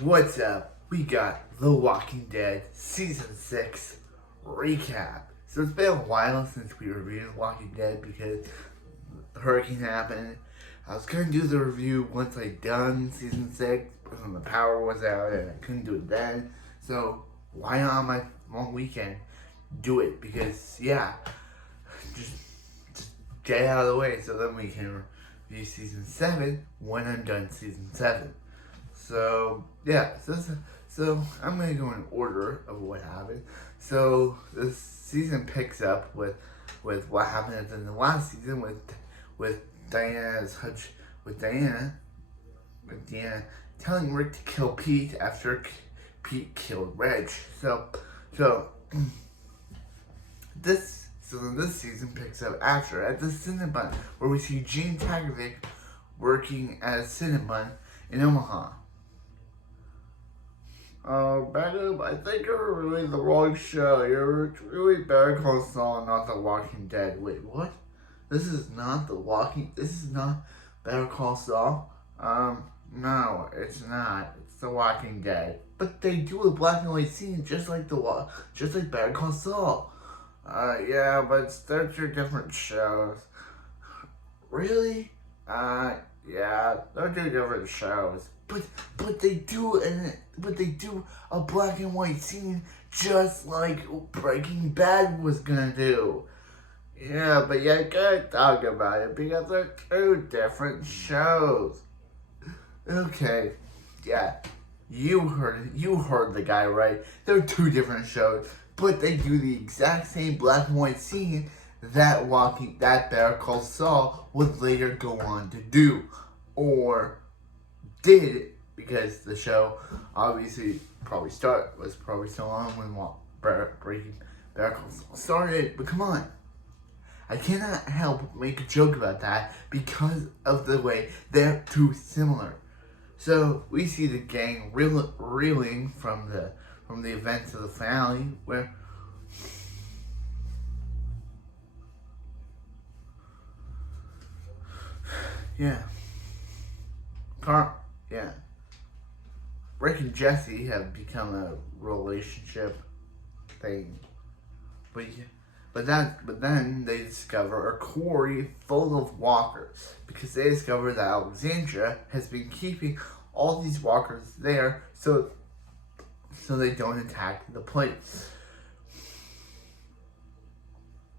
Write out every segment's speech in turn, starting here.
What's up? We got The Walking Dead Season 6 recap. So it's been a while since we reviewed The Walking Dead because the hurricane happened. I was gonna do the review once I done Season 6, but when the power was out and I couldn't do it then. So why not on my long weekend do it? Because yeah, just, just get it out of the way so then we can review Season 7 when I'm done Season 7. So yeah, so I'm gonna go in order of what happened. So this season picks up with what happened at the last season with Diana's Hutch with Diana telling Rick to kill Pete after Pete killed Reg. So then this season picks up after at the Cinnabon where we see Gene Tagovic working at a Cinnabon in Omaha. Madam, I think you're reviewing the wrong show. You're reviewing Better Call Saul, not The Walking Dead. Wait, what? This is not Better Call Saul? No, it's not. It's The Walking Dead. But they do a black and white scene just like Better Call Saul. Yeah, but they're two different shows. Really? Yeah, they're two different shows. But they do a black and white scene just like Breaking Bad was gonna do. Yeah, but you can't talk about it because they're two different shows. Okay, yeah, you heard the guy right. They're two different shows, but they do the exact same black and white scene that Better Call Saul would later go on to do, or did, because the show obviously was probably still on when Breaking Better Call Saul started. But come on, I cannot help but make a joke about that because of the way they're too similar. So we see the gang reeling from the events of the finale where yeah. Yeah. Rick and Jesse have become a relationship thing. But then they discover a quarry full of walkers because they discover that Alexandria has been keeping all these walkers there so they don't attack the place.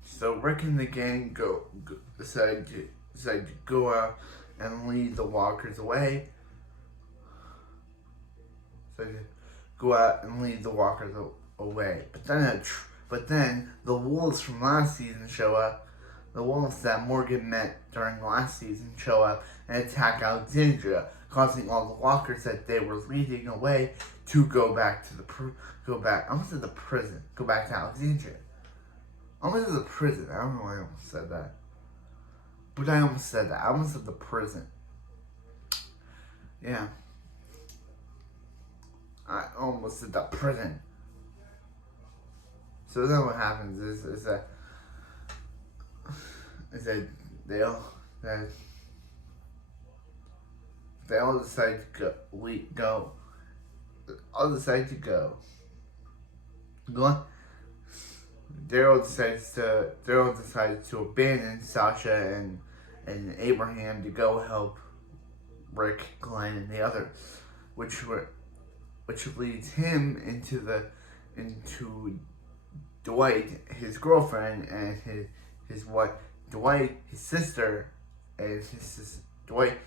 So Rick and the gang decide to go out and lead the walkers away. But then the wolves from last season show up. The wolves that Morgan met during last season show up and attack Alexandria, causing all the walkers that they were leading away to go back to Go back to Alexandria. Almost to the prison. I don't know why I almost said that. But I almost said that. I almost said the prison. Yeah. I almost said the prison. So then what happens is that they all decide to go. All decide to go. Go on. Daryl decides to abandon Sasha and Abraham to go help Rick, Glenn, and the others, which leads him into Dwight, his girlfriend, and his wife, Dwight, his sister, and Dwight,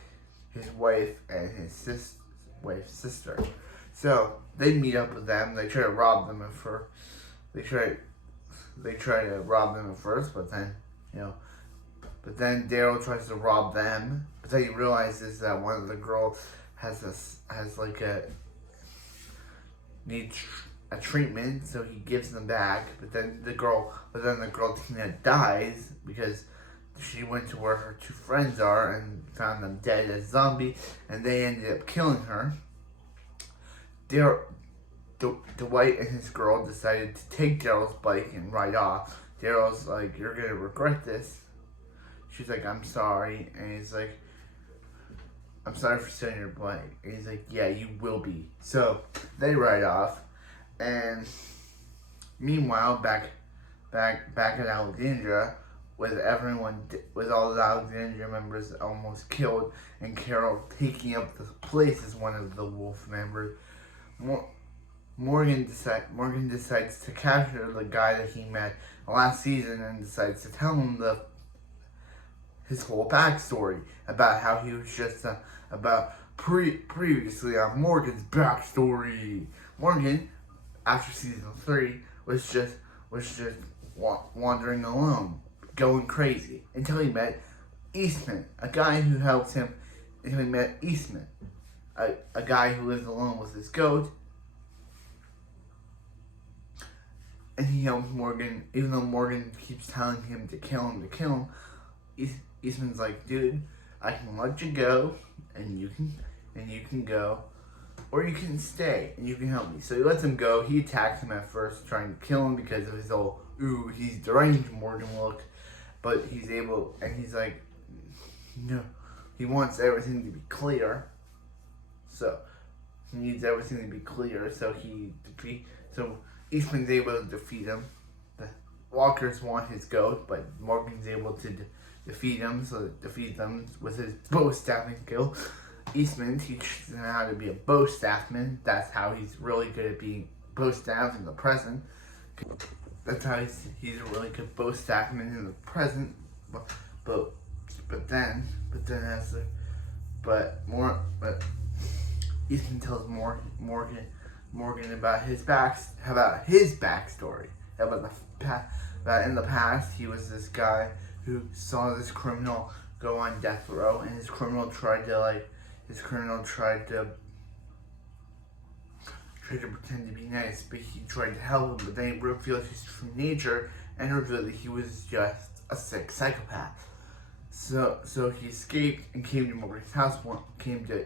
his wife, and his wife's sister. So they meet up with them. They try to rob them at first. They try to rob them at first, but then Daryl tries to rob them. But then he realizes that one of the girls needs a treatment, so he gives them back. But then the girl Tina dies because she went to where her two friends are and found them dead as zombies, and they ended up killing her. Dwight and his girl decided to take Daryl's bike and ride off. Daryl's like, "You're gonna regret this." She's like, "I'm sorry," and he's like, I'm sorry for stealing your bike. And he's like, yeah, you will be. So they ride off, and meanwhile, back at Alexandria, with all the Alexandria members almost killed, and Carol taking up the place as one of the Wolf members. Morgan decides to capture the guy that he met last season and decides to tell him his whole backstory about how he was just previously on Morgan's backstory. Morgan, after season 3, was just wandering alone, going crazy, until he met Eastman, a guy who helped him. Until he met Eastman, a guy who lives alone with his goat. And he helps Morgan, even though Morgan keeps telling him to kill him. Eastman's like, dude, I can let you go, and you can go, or you can stay, and you can help me. So he lets him go. He attacks him at first, trying to kill him because of his old, he's deranged Morgan look. But he's able, and he's like, no, he wants everything to be clear. So he needs everything to be clear. So Eastman's able to defeat him. The walkers want his goat, but Morgan's able to defeat them with his bow staffing skill. Eastman teaches him how to be a bow staffman. That's how he's really good at being bow staffs in the present. That's how he's a really good bow staffman in the present. But Eastman tells Morgan about his backstory. About in the past, he was this guy who saw this criminal go on death row, and his criminal tried to pretend to be nice, but he tried to help him, but then he revealed his true nature and revealed that he was just a sick psychopath. So he escaped and came to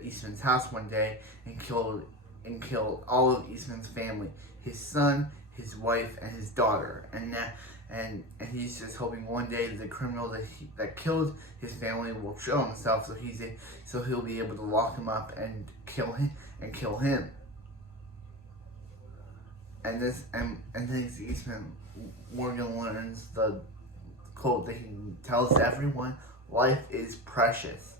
Eastman's house one day and killed all of Eastman's family, his son, his wife, and his daughter, and he's just hoping one day the criminal that killed his family will show himself, so he'll be able to lock him up and kill him. And then Eastman, Morgan learns the quote that he tells everyone: "Life is precious."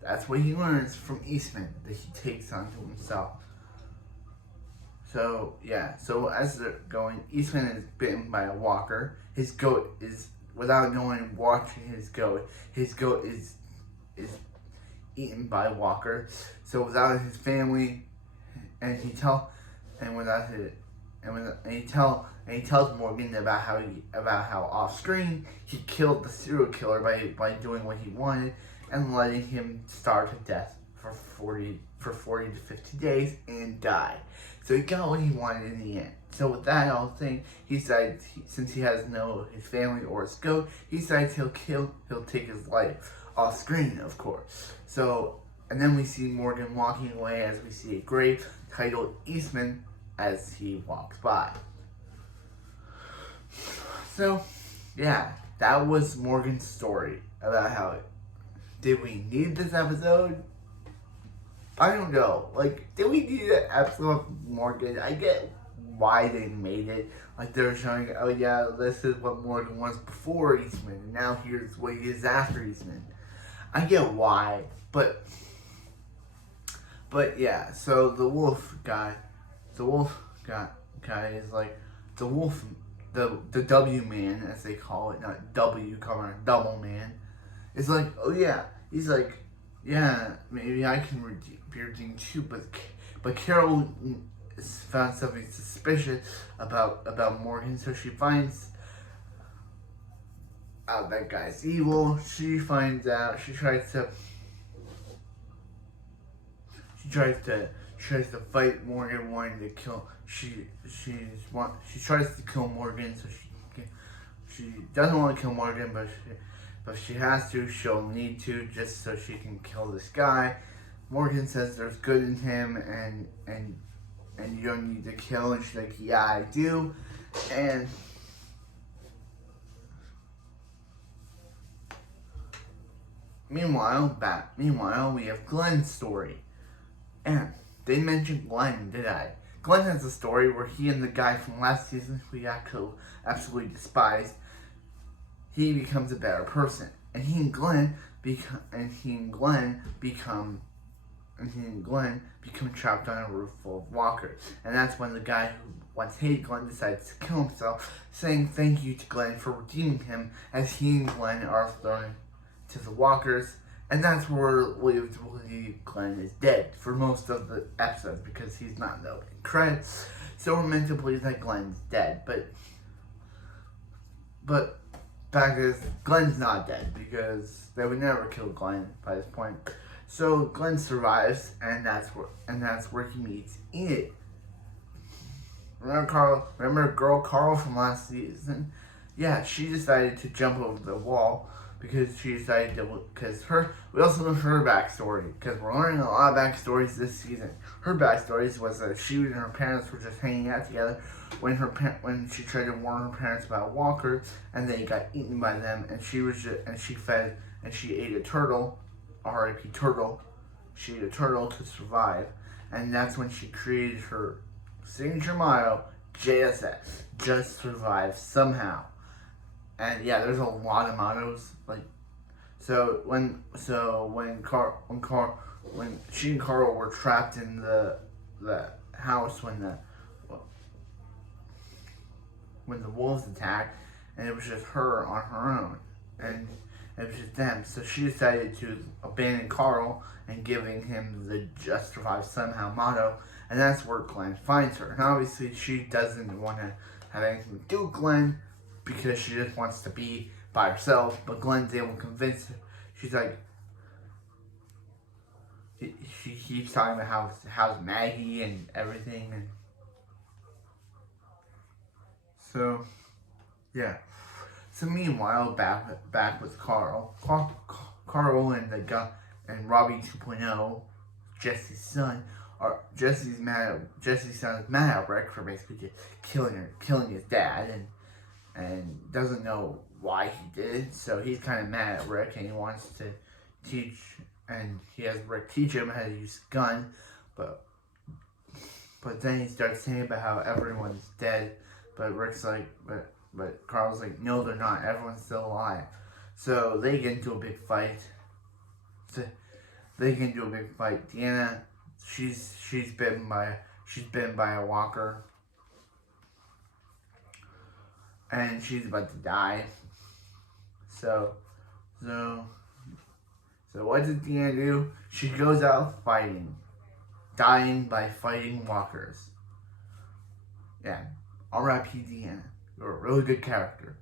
That's what he learns from Eastman, that he takes onto himself. So as they're going, Eastman is bitten by a walker. His goat is, without knowing, watching his goat is eaten by a walker. So without his family, and he tells Morgan about how off screen he killed the serial killer by doing what he wanted and letting him starve to death for 40 to 50 days and die. So he got what he wanted in the end. So with that whole thing, he decides, since he has his family or his goat, he decides he'll take his life off screen, of course. So, and then we see Morgan walking away as we see a grave titled Eastman as he walks by. So, yeah, that was Morgan's story about how did we need this episode? I don't know. Did we need an episode of Morgan? I get why they made it. They're showing, oh yeah, this is what Morgan was before Eastman, and now here's what he is after Eastman. I get why, but yeah. So the wolf guy is like the wolf, the W man, as they call it, not W, coming double man. It's like, oh yeah, he's like, yeah, maybe I can be redeemed too, but Carol found something suspicious about Morgan, so she finds out that guy's evil. She finds out. She tries to fight Morgan, wanting to kill. She tries to kill Morgan, so she doesn't want to kill Morgan, but she has to. She'll need to, just so she can kill this guy. Morgan says there's good in him, and you don't need to kill. And she's like, yeah, I do. And Meanwhile, we have Glenn's story. And they mentioned Glenn, did I? Glenn has a story where he and the guy from last season who Yaku absolutely despised, he becomes a better person. And he and Glenn become trapped on a roof full of walkers. And that's when the guy who once hated Glenn decides to kill himself, saying thank you to Glenn for redeeming him as he and Glenn are thrown to the walkers. And that's where we believe Glenn is dead for most of the episodes because he's not in the opening credits. So we're meant to believe that Glenn's dead. But fact is, Glenn's not dead because they would never kill Glenn by this point. So Glenn survives, and that's where he meets Enid. Remember girl Carl from last season? Yeah, she decided to jump over the wall because we also learned her backstory because we're learning a lot of backstories this season. Her backstory was that she and her parents were just hanging out together when she tried to warn her parents about Walker and they got eaten by them, and she ate a turtle, R.I.P. turtle. She ate a turtle to survive, and that's when she created her signature motto, JSS, just survive somehow. And yeah, there's a lot of mottos. When she and Carl were trapped in the house when the wolves attacked, and it was just her on her own, and it was just them. So she decided to abandon Carl and giving him the "Just Survive Somehow" motto, and that's where Glenn finds her. And obviously, she doesn't want to have anything to do with Glenn because she just wants to be by herself. But Glenn's able to convince her. She's like, she keeps talking about how's Maggie and everything, and so yeah. So meanwhile, back with Carl and the guy and Robbie 2.0, Jesse's son, Jesse's son is mad at Rick for basically just killing his dad, and doesn't know why he did it. So he's kind of mad at Rick, and he wants to he has Rick teach him how to use a gun, but then he starts saying about how everyone's dead, but Rick's like, but Carl's like, no, they're not. Everyone's still alive. So they get into a big fight. Deanna, she's bitten by a walker, and she's about to die. So what does Deanna do? She goes out fighting, dying by fighting walkers. Yeah, R.I.P. Deanna. You're a really good character.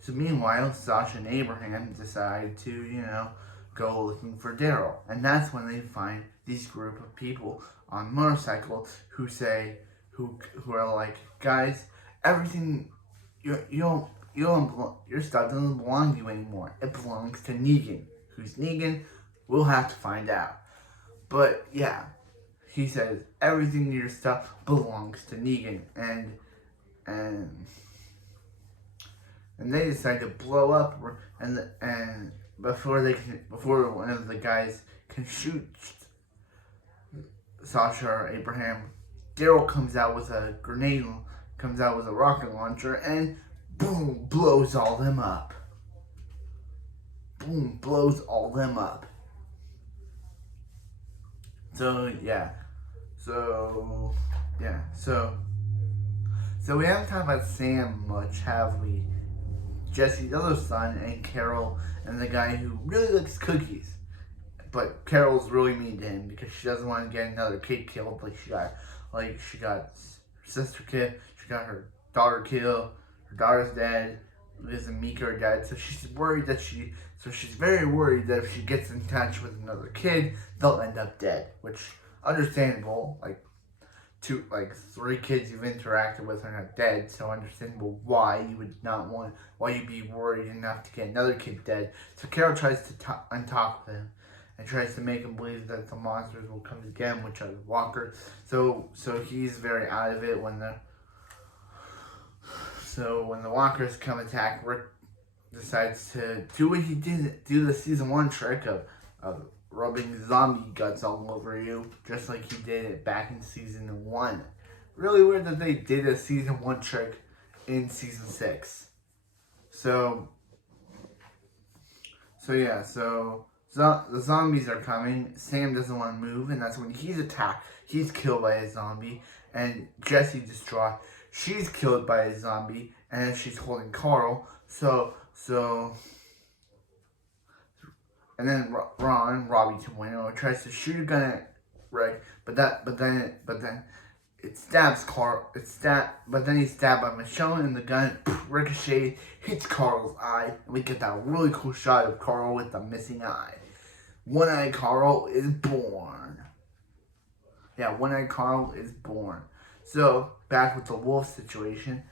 So meanwhile, Sasha and Abraham decide to, go looking for Daryl. And that's when they find these group of people on motorcycles who are like, guys, everything, your stuff doesn't belong to you anymore. It belongs to Negan. Who's Negan? We'll have to find out. But yeah, he says everything in your stuff belongs to Negan, and they decide to blow up, and before one of the guys can shoot Sasha or Abraham, Daryl comes out with a rocket launcher, and boom, blows all them up. So we haven't talked about Sam much, have we? Jesse's other son, and Carol, and the guy who really likes cookies. But Carol's really mean to him because she doesn't want to get another kid killed she got her sister killed, she got her daughter killed, her daughter's dead, Liz and Mika are dead, so she's very worried that if she gets in touch with another kid, they'll end up dead, which understandable. Three kids you've interacted with are not dead, so understandable why you'd be worried enough to get another kid dead. So Carol tries to untalk with him and tries to make him believe that the monsters will come again, which are the walkers. So he's very out of it when the walkers come attack Rick. decides to do what he did, do the season 1 trick of rubbing zombie guts all over you, just like he did it back in season 1. Really weird that they did a season 1 trick in season 6. So the zombies are coming. Sam doesn't want to move, and that's when he's attacked. He's killed by a zombie, and Jessie distraught. She's killed by a zombie, and she's holding Carl. And then Robbie Tomueno, tries to shoot a gun at Rick, but then it stabs Carl. But then he's stabbed by Michonne, and the gun ricochets, hits Carl's eye, and we get that really cool shot of Carl with the missing eye. One-eyed Carl is born. Yeah, one-eyed Carl is born. So back with the wolf situation,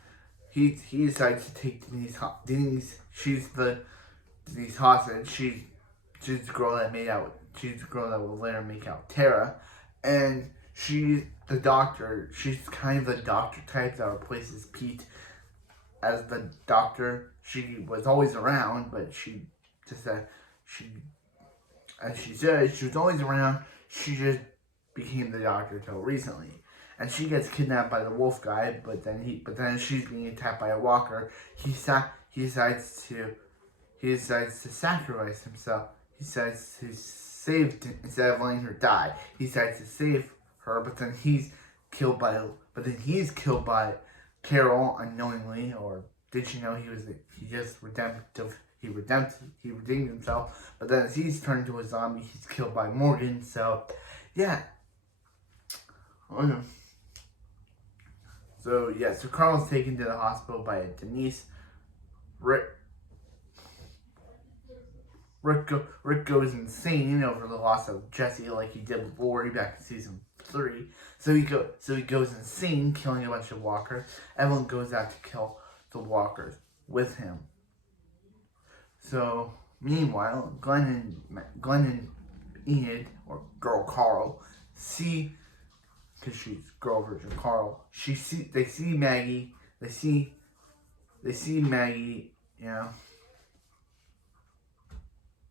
he decides to take Denise. She's Denise hostage. She's the girl that made out. She's the girl that will later make out Tara, and she's the doctor. She's kind of the doctor type that replaces Pete as the doctor. She was always around, but she just as she said, she was always around. She just became the doctor till recently. And she gets kidnapped by the wolf guy, but then she's being attacked by a walker. He decides to sacrifice himself. He decides to save, instead of letting her die. He decides to save her, but then he's killed by Carol unknowingly. Or did she know he redeemed himself? But then as he's turned into a zombie, he's killed by Morgan. So yeah. So Carl's taken to the hospital by Denise. Rick goes insane over the loss of Jessie, like he did with Lori back in season 3. So he goes insane, killing a bunch of walkers. Evelyn goes out to kill the walkers with him. So meanwhile, Glenn and Enid, or girl Carl, see, because she's girl version Carl. They see Maggie. They see Maggie. You know.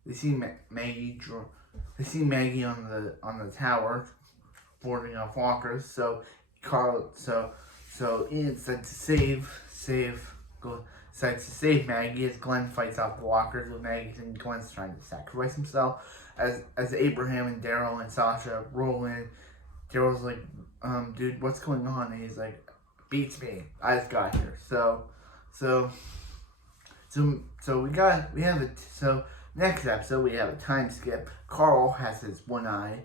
They see Maggie. They see Maggie on the tower, boarding off walkers. So Enid decides to save Maggie as Glenn fights off the walkers with Maggie, and Glenn's trying to sacrifice himself. As Abraham and Daryl and Sasha roll in, Daryl's like, dude, what's going on? And he's like, beats me. I just got here. So next episode we have a time skip. Carl has his one eye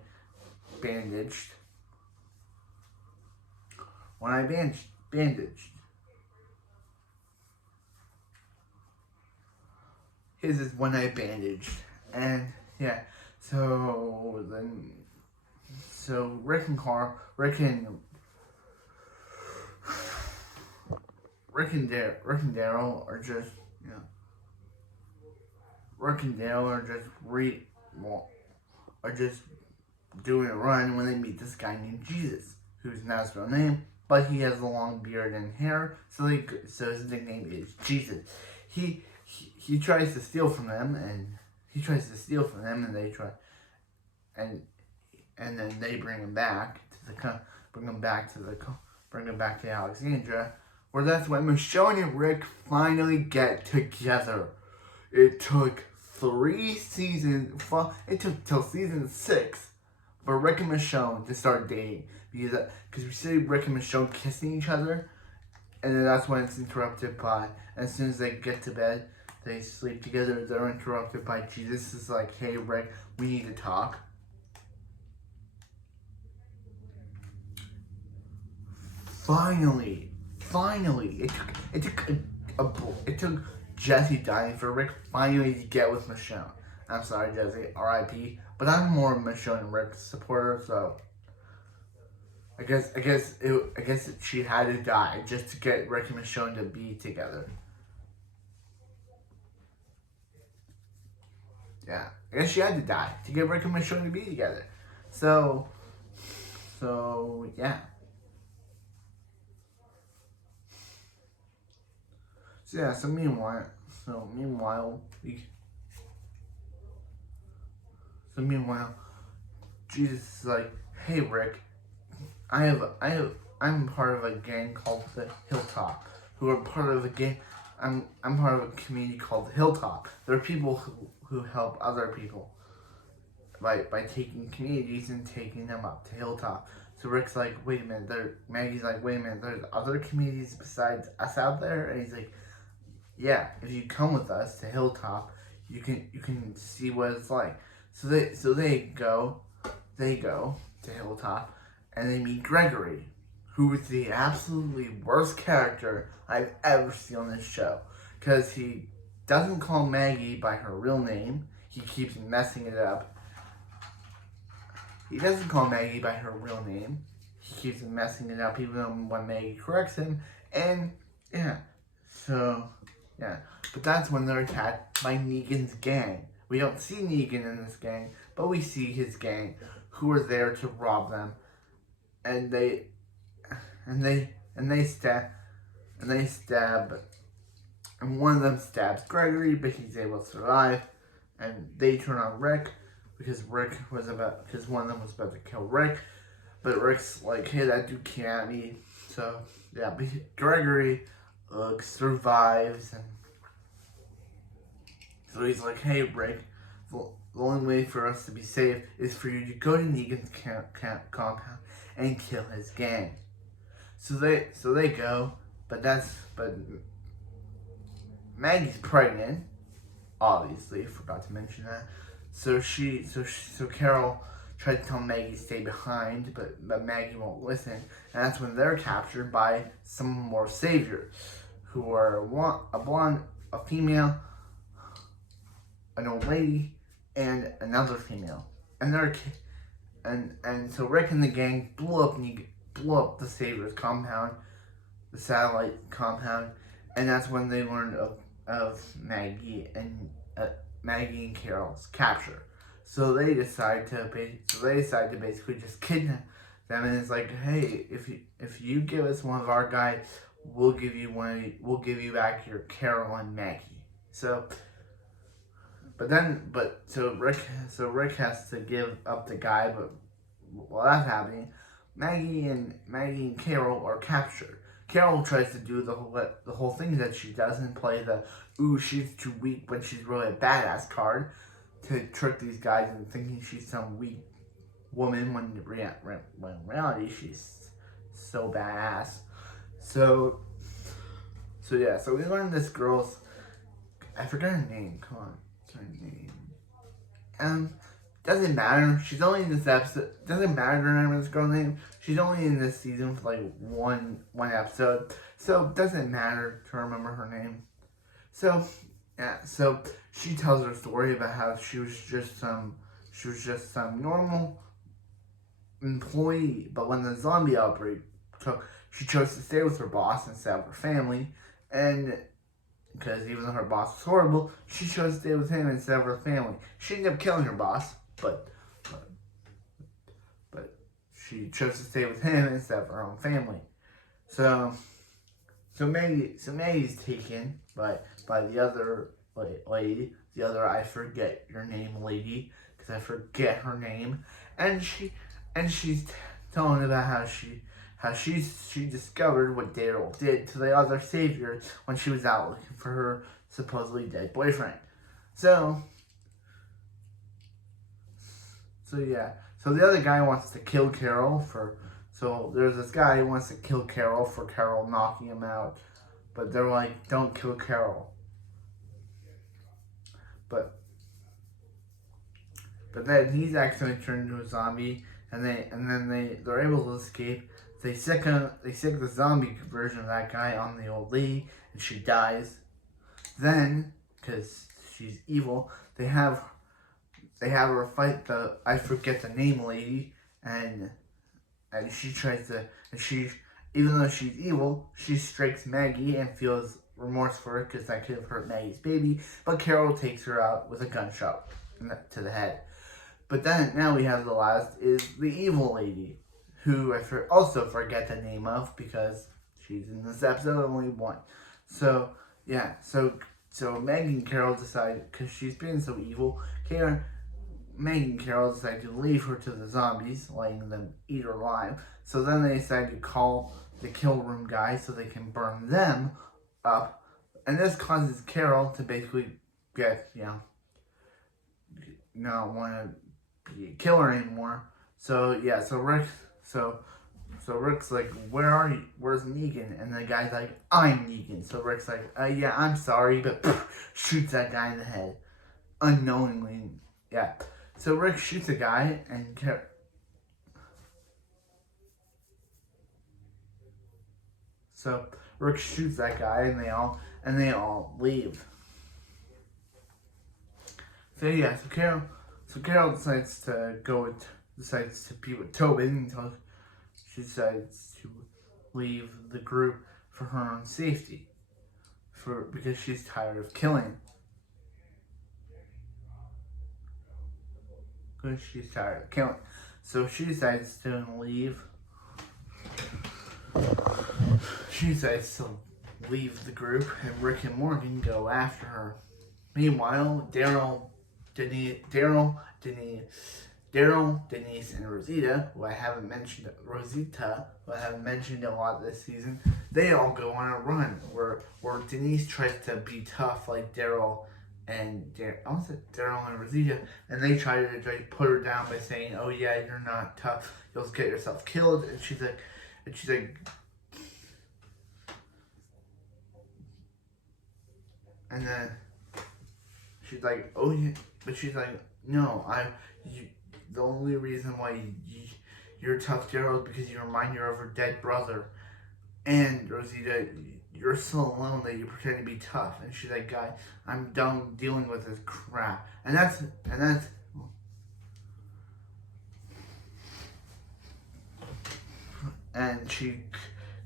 bandaged. His is one eye bandaged. And yeah, so Rick and Daryl are just, you know, are just doing a run when they meet this guy named Jesus, who's not his real name, but he has a long beard and hair, so his nickname is Jesus. He tries to steal from them, and then they bring him back to Alexandria, where that's when Michonne and Rick finally get together. It took 3 seasons. It took till season 6 for Rick and Michonne to start dating, because we see Rick and Michonne kissing each other, and then that's when it's interrupted by, as soon as they get to bed, they sleep together, they're interrupted by Jesus is like, hey Rick, we need to talk. Finally, it took Jessie dying for Rick finally to get with Michonne. I'm sorry, Jessie, R.I.P. But I'm more of Michonne and Rick's supporter, so I guess she had to die just to get Rick and Michonne to be together. Yeah, I guess she had to die to get Rick and Michonne to be together. So yeah. So meanwhile, So meanwhile, meanwhile, Jesus is like, "Hey Rick, I'm part of a gang called the Hilltop, who are part of a gang. I'm part of a community called the Hilltop. There are people who help other people by taking communities and taking them up to Hilltop." So Rick's like, "Wait a minute." Maggie's like, "Wait a minute. There's other communities besides us out there?" And he's like, "Yeah. If you come with us to Hilltop, you can see what it's like." So they go to Hilltop, and they meet Gregory, who is the absolutely worst character I've ever seen on this show. Because he doesn't call Maggie by her real name. He keeps messing it up. He doesn't call Maggie by her real name. He keeps messing it up even though when Maggie corrects him. And, yeah. So, yeah. But that's when they're attacked by Negan's gang. We don't see Negan in this gang, but we see his gang, who are there to rob them. And they stab, and one of them stabs Gregory, but he's able to survive. And they turn on Rick because one of them was about to kill Rick, but Rick's like, "Hey, that dude came at me." So yeah, but Gregory survives, and so he's like, "Hey, Rick, the only way for us to be safe is for you to go to Negan's compound and kill his gang." So they go, but Maggie's pregnant. Obviously, forgot to mention that. So Carol tried to tell Maggie to stay behind, but Maggie won't listen, and that's when they're captured by some more saviors, who are a blonde, a female, an old lady, and another female, and so Rick and the gang blew up the Savior's compound, the satellite compound, and that's when they learned of Maggie and Carol's capture. So they decide to basically just kidnap them, and it's like, "Hey, if you give us one of our guys, we'll give you back your Carol and Maggie." So Rick has to give up the guy, but while that's happening, Maggie and Carol are captured. Carol tries to do the whole thing that she does and play the "ooh, she's too weak but she's really a badass" card to trick these guys into thinking she's some weak woman when in reality she's so badass. So yeah, so we learned this girl's, I forgot her name. Come on, what's her name? Doesn't matter. She's only in this episode. Doesn't matter to remember this girl's name. She's only in this season for like one episode, so it doesn't matter to remember her name. So yeah, so she tells her story about how she was just some normal employee, but when the zombie outbreak took, she chose to stay with her boss instead of her family, and because even though her boss was horrible, she chose to stay with him instead of her family. She ended up killing her boss, but she chose to stay with him instead of her own family. So Maggie's taken by the other lady, the other I forget your name lady, because I forget her name, and she's telling about how she discovered what Daryl did to the other savior when she was out looking for her supposedly dead boyfriend. So yeah. So the other guy wants to kill Carol so there's this guy who wants to kill Carol for Carol knocking him out. But they're like, "Don't kill Carol." But then he's actually turned into a zombie, and they're able to escape. They sick the zombie version of that guy on the old lady, and she dies. Then, because she's evil, they have her fight the, I forget the name lady, and she tries to, and she, even though she's evil, she strikes Maggie and feels remorse for it because that could have hurt Maggie's baby, but Carol takes her out with a gunshot to the head. But then, now we have the last, is the evil lady, who I also forget the name of because she's in this episode only one. So, yeah, so So Meg and Carol decide, because she's being so evil, Meg and Carol decide to leave her to the zombies, letting them eat her alive. So then they decide to call the kill room guy so they can burn them up. And this causes Carol to basically get, not want to be a killer anymore. So yeah, so Rick's like, where are you? Where's Negan? And the guy's like, I'm Negan. So Rick's like, yeah, I'm sorry, but shoots that guy in the head. Unknowingly, yeah. So Rick shoots a guy, and so Rick shoots that guy, and they all leave. So yeah, so Carol decides to be with Tobin until she decides to leave the group for her own safety, because she's tired of killing. Because she's tired of killing, so she decides to leave. She decides to leave the group, and Rick and Morgan go after her. Meanwhile, Daryl, Denise, and Rosita, who I haven't mentioned a lot this season, they all go on a run where Denise tries to be tough like Daryl and Rosita, and they try to put her down by saying, "Oh yeah, you're not tough. You'll get yourself killed." And she's like, and then she's like, "Oh yeah," but she's like, "No, the only reason why you're tough, Daryl, is because you remind her of her dead brother. And Rosita, you're so alone that you pretend to be tough." And she's like, "Guy, I'm done dealing with this crap." And she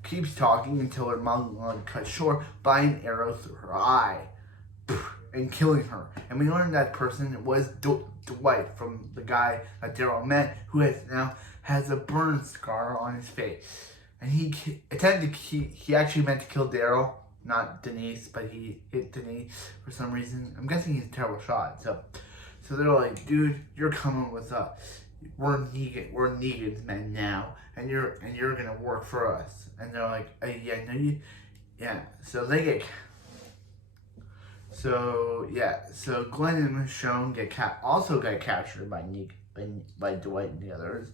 keeps talking until her monologue cut short by an arrow through her eye and killing her. And we learned that person was Dwight, from the guy that Daryl met, who has a burn scar on his face. And he actually meant to kill Daryl, not Denise, but he hit Denise for some reason. I'm guessing he's a terrible shot. So they're like, "Dude, you're coming with us. We're Negan's men now, and you're gonna work for us." And they're like, "Yeah, no, you, yeah." So they get. So Glenn and Michonne also get captured by Dwight and the others,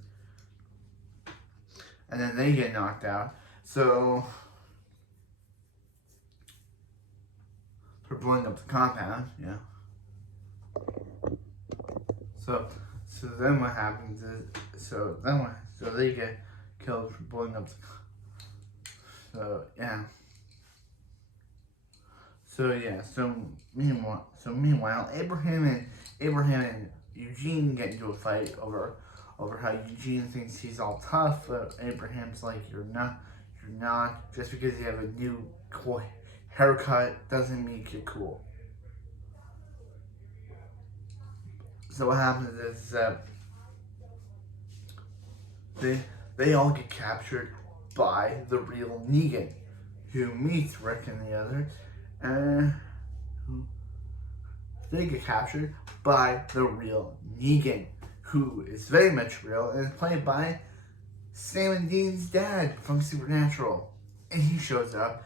and then they get knocked out. So for blowing up the compound, yeah. So then what happens is so they get killed for blowing up the. So meanwhile, Abraham and Eugene get into a fight over how Eugene thinks he's all tough, but Abraham's like, you're not. Just because you have a new cool haircut doesn't make you cool. So what happens is that they all get captured by the real Negan, who meets Rick and the others. They get captured by the real Negan, who is very much real and is played by Sam and Dean's dad from Supernatural. And he shows up,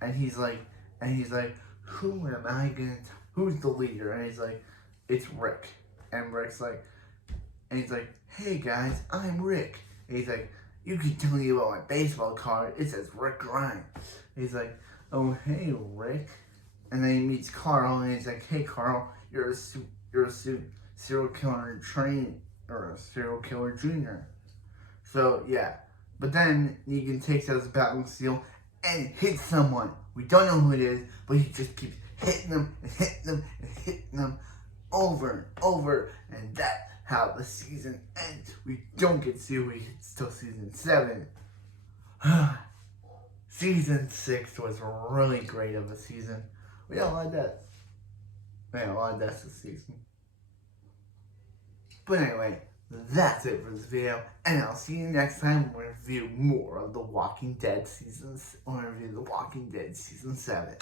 and he's like, "Who am I gonna? Who's the leader?" And he's like, "It's Rick." And Rick's like, "Hey guys, I'm Rick." And he's like, "You can tell me about my baseball card. It says Rick Grimes." And he's like, "Oh hey Rick." And then he meets Carl, and he's like, "Hey Carl, you're a serial killer or a serial killer junior." So yeah, but then Negan takes out his battling steel and hits someone. We don't know who it is, but he just keeps hitting them and hitting them and hitting them over and over, and that's how the season ends. We don't get to see who it's till season 7. Season 6 was really great of a season. We had a lot of deaths. This season. But anyway, that's it for this video, and I'll see you next time when we review more of The Walking Dead seasons. We'll review The Walking Dead season 7.